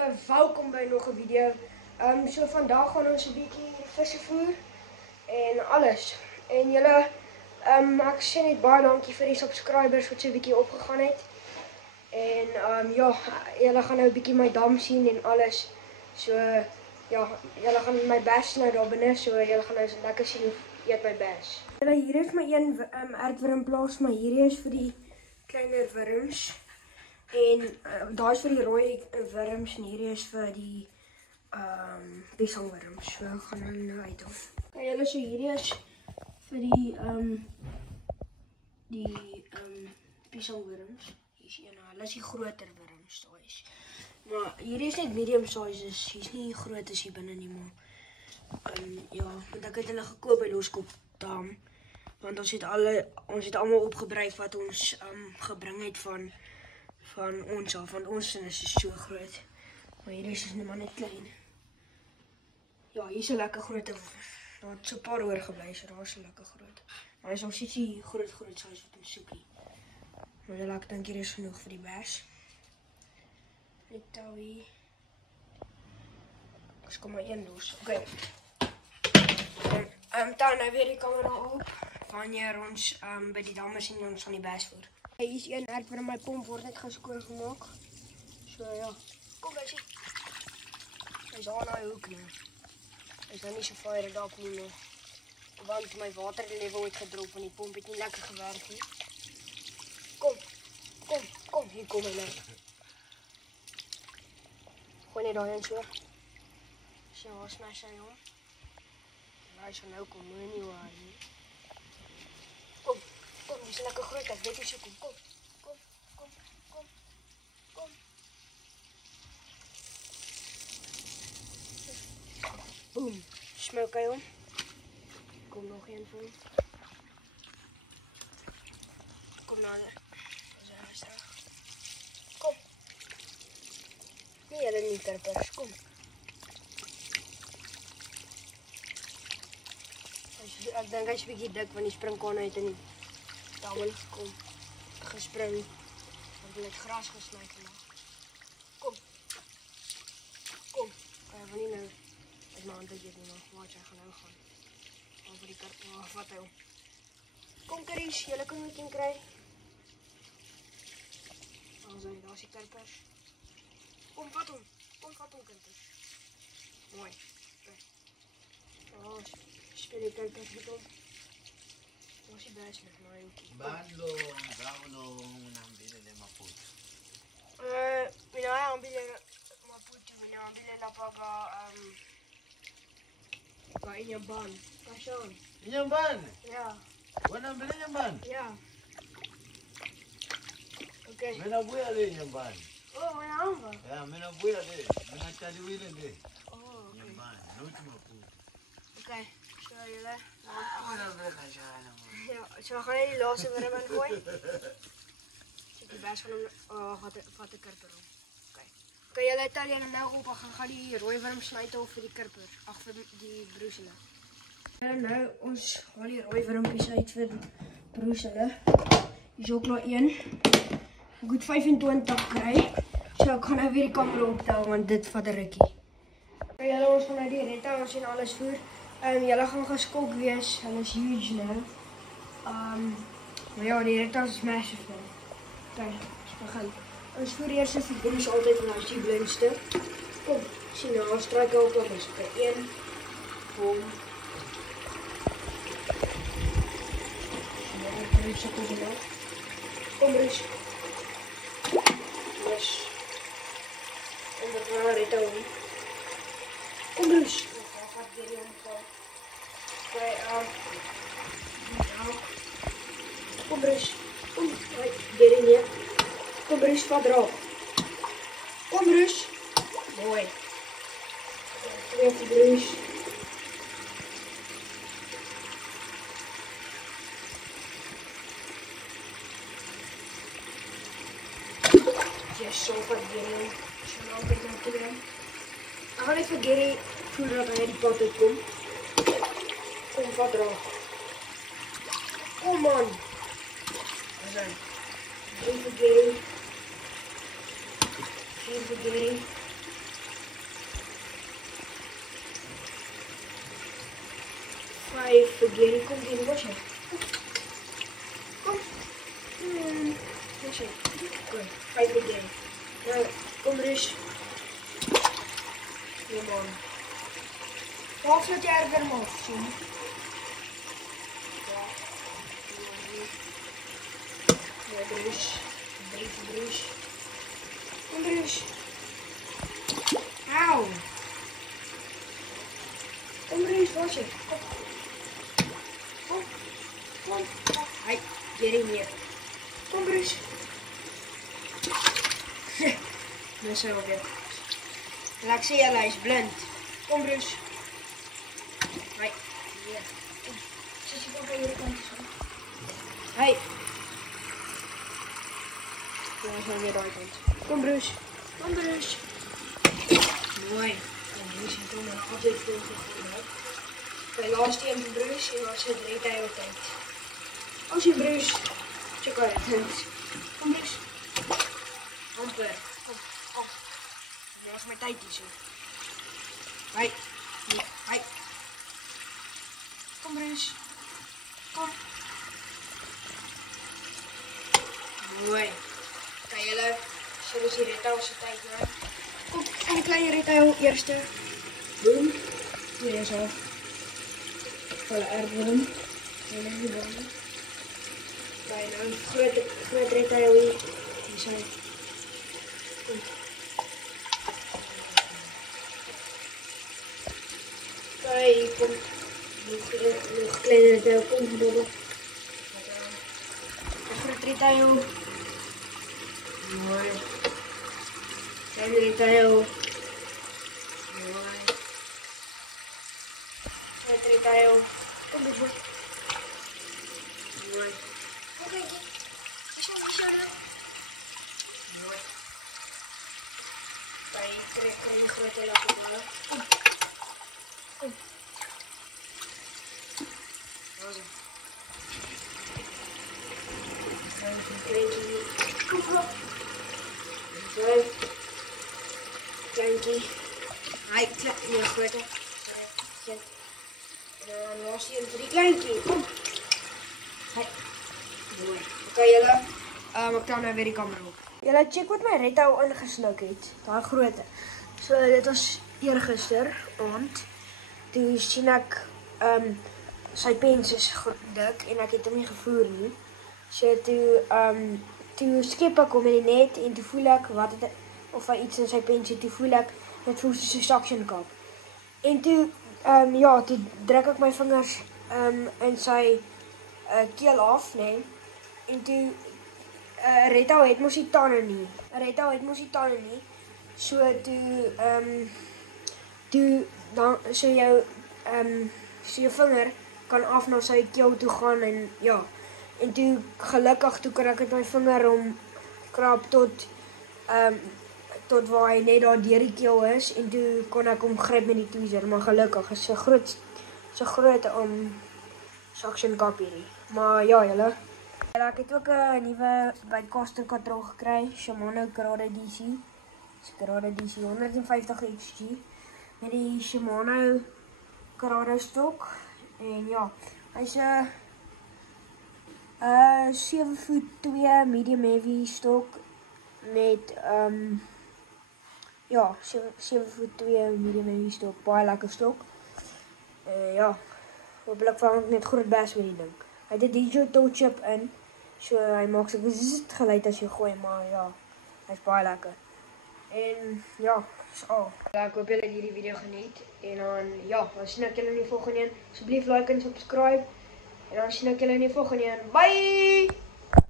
julle, welkom by nog 'n video. So vandag gaan ons 'n bietjie visse voer en alles. En julle, ek sê net baie dankie vir die subscribers wat so 'n bietjie opgegaan het. En ja, julle gaan nou 'n bietjie my dam sien en alles. So ja, julle gaan my bass nou daar binne, so julle gaan nou so lekker sien hoe eet my bass. Julle, hier is my een aardwurmplaas, maar hierdie is vir die kleiner wurms. En daar is vir die rooi wurms en hierdie is vir die piesangwurms. So ek gaan nou uithaal. Kyk julle, so hierdie is vir die piesangwurms. Hier is een, hulle is die groter wurms, daar is. Maar hierdie is net medium sizes, hier is nie groot as hier binne nie, maar ja, want ek het hulle gekoop by Loskop Dam, want ons het allemaal opgebruik wat ons gebring het van ons af, want ons is so groot, maar hierdie is nou maar net klein. Ja, hier is 'n lekker groot, daar het so 'n paar oorgebly, so daar is 'n lekker groot. Maar is ons nie groot size wat ons soek nie. Maar julle, ek dink hier is genoeg vir die bass. Net tou hier. Ons kom maar een los. Okay. Dan nou weer die kamera op, wanneer ons by die dam is en ons van die bass voer. Hier is een aardwurm, my pomp word net geskoon gemaak. So ja, kom daar sien. Hy is daar na die hoek nou. Hy is nou nie so fire dalk nie meer. Want my waterlevel het gedrop en die pomp het nie lekker gewerk nie. Kom, hier kom hy nou. Gooi net daarheen so. So, waar smash hy hom? Hy sal nou kom, moet nie waar nie. Kom, die is lekker groot, ek weet hoe so kom. Kom. Boom, smoke hy hom. Kom nog een vir hom. Kom nader. Zo, hy is terug. Kom. Nee, julle nie karpers, kom. Ek dink hy is 'n bietjie dik, want die springkaan uit in die dam gekom. Gespring. Want hy het gras gesny vandag. Kom. Hy wil nie nou uit my hand eet nie, maar watch, hy gaan nou gaan. Over die karper, wat hy hom. Kom Karies, julle kan net een kry. Daar is die karpers. Kom vat hom karpers. Mooi. Okay. Speel die karpers met hom. Daar is die bass nog, maar ook. Bando, unambile maputo. Mina ambile maputo, mina ambile la paga ka Inyaban. Kasyon. Inyaban? Ja. Unambile Inyaban? Ja. Okay. Mina buya le Inyaban. Oh, mina amba. Ja, mina buya le. Mina taliwile le. Oh, okay. Inyaban, nooit maputo. Okay. So julle. Unambile kashana. Ja, so gaan hy die laaste wurm ingooi. So die bass van hom vat 'n karper om. Okay, julle tel julle nou op, ek gaan die rooi wurm snyt of vir die karper. Ag, vir die broesele. Nou, ons haal die rooi wurmpies uit vir broesele. Hier is ook nog een. Ek moet 25 kry. So ek gaan nou weer die kamera optel, want dit vat 'n rukkie. Okay, julle, ons gaan nou die retta ons en alles voer. Julle gaan geskok wees, hulle is huge nou. Maar ja, die retta is massive nou. Okay, ons begin. Ons voer eers vir broes altyd van ons die blindste. Kom, sien nou, ons stryk op op ons. Okay, 1, boom. Kom Bruce. Yes. En dan gaan we retta om. Kom Bruce. Dan gaat weer die omgaan. Okay, kom Bruce. Kom, weer in hier. Kom Bruce, vat erop. Kom Bruce. Mooi. Weer voor Bruce. Yes, zo vat Gary. Zo altijd naar toe dan. Ik ga even Gary voelen dat hij die pad uitkomt. Kom, vat erop. Kom man. We zijn. Even Gary. Even Gary. Jerry, kom hier, was jy? Kom. Was jy? Kom, kyk met Jerry. Nou, kom rus. Nee man. Waarop laat jy erger maak, sien? Ja, Bruce. Bruce. Kom, Bruce. Auw. Kom, Bruce, was je? Kom. Kom. Hai, Jerry meer. Kom, Bruce. Dat is wel weer. Laat ik zien, hij is blind. Kom, Bruce. Hai, hier. Zit je ook aan jullie kant zo? Hai. Ja, we zijn weer daar kant. Kom, Bruce. Kom, Bruce. Mooi. En Bruce en Tom hebben altijd veel gevonden. Oké, laatste een van Bruce en was het reed hij wat tijd. Als je Bruce. Check out het. Kom, Bruce. Amper. Kom. Kom. Dat was mijn tijd niet zo. Hai. Hier. Hai. Kom, Bruce. Kom. Mooi. Kan jullie, zullen ze Rita als tijd maar. Kom, een kleine Rita eerste. Boom. Weer zo. Volle aardworm. Hele worm. Bijna een groot Rita hier. Die zijn. Kom. Kijk, kom. Nog kleine Rita, kom, bobbel. Groot Rita joh. Mooi. Kleine Ritail. Mooi. Kleine Ritail. Kom dus goed. Mooi. Kom kijk je. Mooi. Kijk, krijg je grote laten halen. Kom. Kom. Dat is het. Kom op. Zo. Kleinkie. Hij klept niet grote. En dan was hij een 3 kleinkie. Kom. Hij. Mooi. Oké jullie. Ik kan nou weer die camera op. Jullie check wat mijn Rita ingesnuk het. Daar grote. So dit was eergister aand. Toe sien ek sy pens is dik en ek het hom nie gevoer nie. So toe skep ek hom in die net en toe voel ek wat het of hy iets in sy pens het, toe voel ek dit voel soos 'n suction cup. En toe ja, toe druk ek my vingers in sy keel af, nee. En toe Rita het mos nie tande nie. So toe dan so jou vinger kan af na sy keel toe gaan en ja. En toe gelukkig toe kan ek met my vinger omkrap tot waar hy net daar deur die keel is en toe kon ek hom gryp met die tweezer, maar gelukkig is 'n groot suction cup hierdie. Maar ja, julle. Ek het ook 'n nuwe bytcaster katrol gekry, Shimano Curado DC. Curado DC 150 XG met die Shimano Curado stok en ja, hy's 'n 7'2" medium heavy stok met ja, 7'2" medium heavy stok, baie lekker stok. Ja, hopelik vang ek net groot bass met die ding. Hy het 'n DJ toe chip in, so hy maak so zzzt geluid as jy gooi, maar ja, hy's baie lekker. En ja, dis al. Ek hoop julle het hierdie video geniet en dan ja, dan sien ek julle in die volgende een. Asseblief like en subscribe. En dan sien ek julle in die volgende een. Bye!